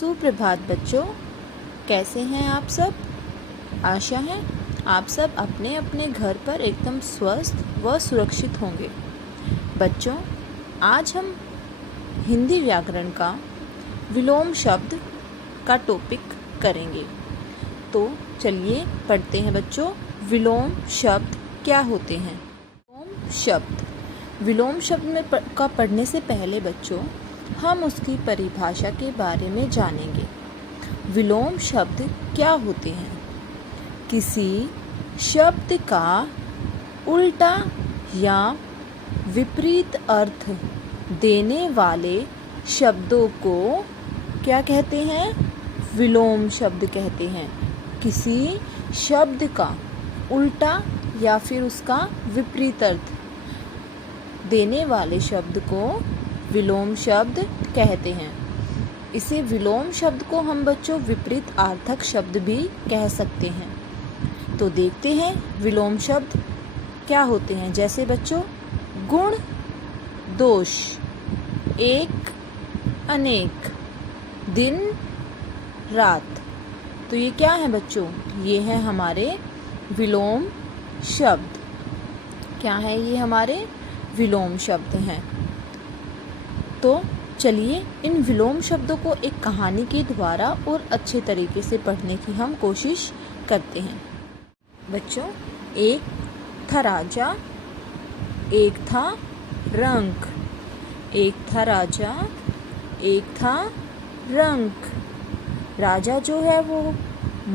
सुप्रभात बच्चों, कैसे हैं आप सब। आशा है आप सब अपने अपने घर पर एकदम स्वस्थ व सुरक्षित होंगे। बच्चों, आज हम हिंदी व्याकरण का विलोम शब्द का टॉपिक करेंगे। तो चलिए पढ़ते हैं बच्चों, विलोम शब्द क्या होते हैं। विलोम शब्द का पढ़ने से पहले बच्चों हम उसकी परिभाषा के बारे में जानेंगे। विलोम शब्द क्या होते हैं? किसी शब्द का उल्टा या विपरीत अर्थ देने वाले शब्दों को क्या कहते हैं? विलोम शब्द कहते हैं। किसी शब्द का उल्टा या फिर उसका विपरीत अर्थ देने वाले शब्द को विलोम शब्द कहते हैं। इसे विलोम शब्द को हम बच्चों विपरीत अर्थक शब्द भी कह सकते हैं। तो देखते हैं विलोम शब्द क्या होते हैं। जैसे बच्चों, गुण, दोष, एक, अनेक, दिन, रात। तो ये क्या है बच्चों? ये है हमारे विलोम शब्द। क्या है ये? हमारे विलोम शब्द हैं। तो चलिए इन विलोम शब्दों को एक कहानी के द्वारा और अच्छे तरीके से पढ़ने की हम कोशिश करते हैं। बच्चों, एक था राजा, एक था रंक। एक था राजा, एक था रंक। राजा जो है वो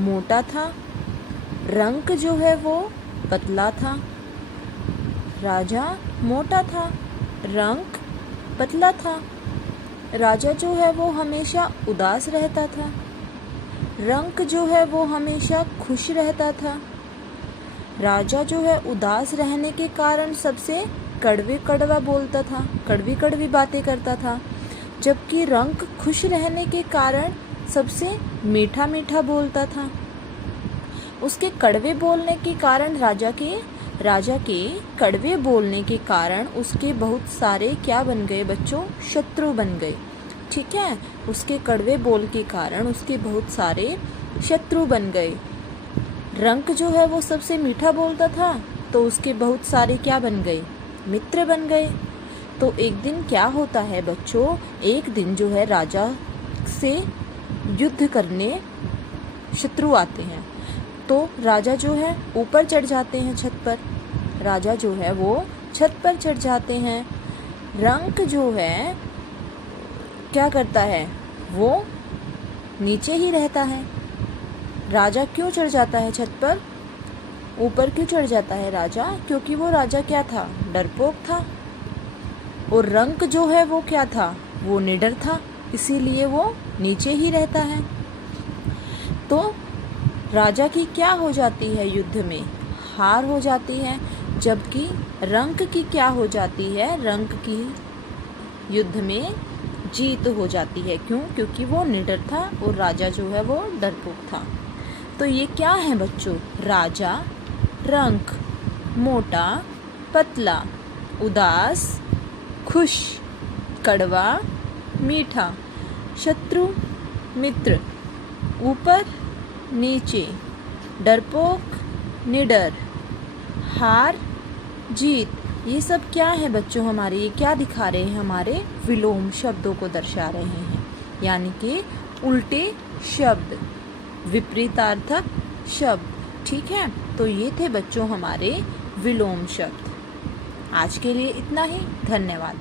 मोटा था, रंक जो है वो पतला था। राजा मोटा था, रंक पतला था। राजा जो है वो हमेशा उदास रहता था, रंक जो है वो हमेशा खुश रहता था। राजा जो है उदास रहने के कारण सबसे कड़वा बोलता था, कड़वी कड़वी बातें करता था, जबकि रंक खुश रहने के कारण सबसे मीठा मीठा बोलता था। उसके कड़वे बोलने के कारण राजा के कड़वे बोलने के कारण उसके बहुत सारे क्या बन गए बच्चों? शत्रु बन गए। ठीक है, उसके कड़वे बोल के कारण उसके बहुत सारे शत्रु बन गए। रंक जो है वो सबसे मीठा बोलता था, तो उसके बहुत सारे क्या बन गए? मित्र बन गए। तो एक दिन क्या होता है बच्चों? एक दिन जो है राजा से युद्ध करने शत्रु आते हैं। तो राजा जो है ऊपर चढ़ जाते हैं छत पर। राजा जो है वो छत पर चढ़ जाते हैं। रंक जो है क्या करता है? वो नीचे ही रहता है। राजा क्यों चढ़ जाता है छत पर? ऊपर क्यों चढ़ जाता है राजा? क्योंकि वो राजा क्या था? डरपोक था। और रंक जो है वो क्या था? वो निडर था, इसीलिए वो नीचे ही रहता है। तो राजा की क्या हो जाती है? युद्ध में हार हो जाती है, जबकि रंक की क्या हो जाती है? रंक की युद्ध में जीत हो जाती है। क्यों? क्योंकि वो निडर था और राजा जो है वो डरपोक था। तो ये क्या है बच्चों? राजा, रंक, मोटा, पतला, उदास, खुश, कड़वा, मीठा, शत्रु, मित्र, ऊपर, नीचे, डरपोक, निडर, हार, जीत। ये सब क्या है बच्चों? हमारे ये क्या दिखा रहे हैं? हमारे विलोम शब्दों को दर्शा रहे हैं, यानी कि उल्टे शब्द, विपरीतार्थक शब्द। ठीक है, तो ये थे बच्चों हमारे विलोम शब्द। आज के लिए इतना ही। धन्यवाद।